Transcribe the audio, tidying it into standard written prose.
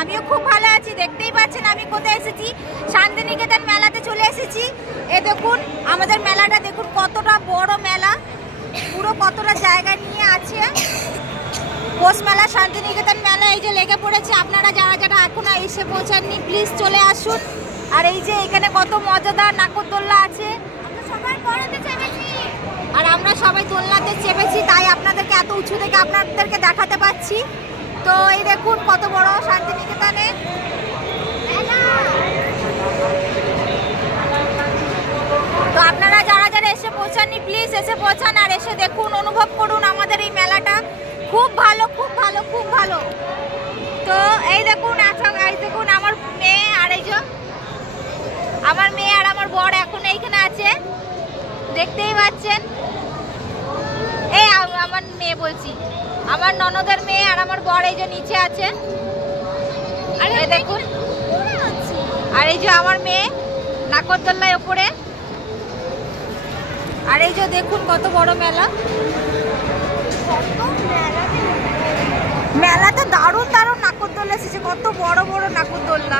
আমিও খুব ভালো আছি। দেখতেই পাচ্ছেন আমি কোথায় এসেছি, শান্তিনিকেতন মেলাতে চলে এসেছি। এ দেখুন আমাদের মেলাটা, দেখুন কতটা বড় মেলা, পুরো কতটা জায়গা নিয়ে আছে। পৌষ মেলা, শান্তিনিকেতন মেলা এই যে লেগে পড়েছে। আপনারা যারা যারা এখনো এসে পৌঁছাননি প্লিজ চলে আসুন। আর এই যে এখানে কত মজাদার নাগরদোলনা আছে, আর আমরা সবাই দোলনাতে চেপেছি, তাই আপনাদেরকে এত উঁচু থেকে আপনাদেরকে দেখাতে পাচ্ছি। তো এই দেখুন কত বড় শান্তিনিকেতনে। তো আপনারা যারা যারা এসে পৌঁছাননি প্লিজ এসে পৌঁছান, আর এসে দেখুন, অনুভব করুন আমাদের এই মেলাটা। খুব ভালো, খুব ভালো, খুব ভালো। তো এই দেখুন, আচ্ছা এই দেখুন আমার মেয়ে, আর এই যে আমার মেয়ে আর আমার বর এখন এইখানে আছে, দেখতেই পাচ্ছেন। এই আমার মেয়ে বলছি, আমার ননদের মেয়ে আর আমার বর এই যে নিচে আছে, আর এই দেখুন। আর এই যে আমার মেয়ে নাগরদোলনার উপরে। আর এই যে দেখুন কত বড় মেলা। মেলাতে দারুণ দারুণ নাগরদোলনা এসেছে, কত বড় বড় নাগরদোলনা।